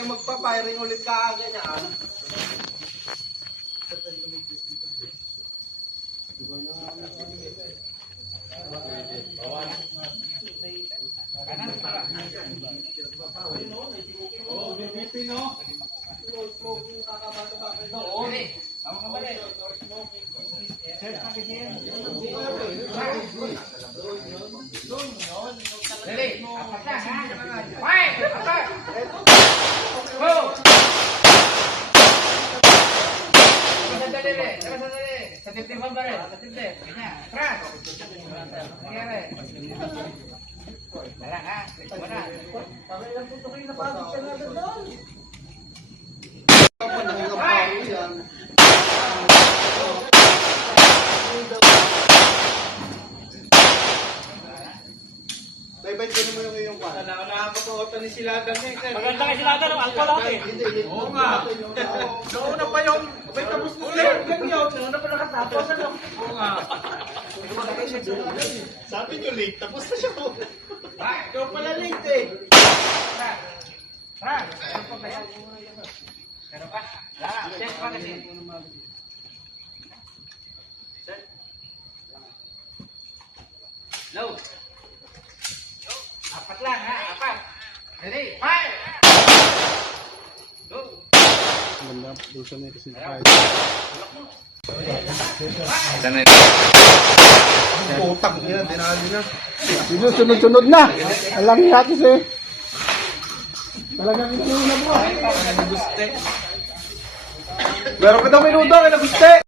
tayong magpa-firing ulit kaagad yan. Dali, apat na, ha? Five! Apat! Go! Sandali. Sa tip-tipan ba rin? Sa tip-tip. Ganyan. Atras! Nangyari. Dalang, ha? Click mo na. Bye-bye ko naman yung iyong pa. Nakakapag-auto ni Silagan eh. Maganda kay Silagan ng alcohol natin. Oo nga. Nauna pa yung... May tapos na sir. Nauna pa nakatapos. Oo nga. Sabi nyo late. Tapos na siya. Ikaw pala late eh. Tara! Meron pa ba yan? Meron pa? Wala. Check pa kasi. Low. Apat lang, ha? Apat. Ready? Five! Go! Ganda, dosa na kasi kahit. Putak niya. Dinali na. Sino sunod-sunod na? Alam niya kasi. Talagang ito na po. Meron ka daw minuto. Kaya naguste.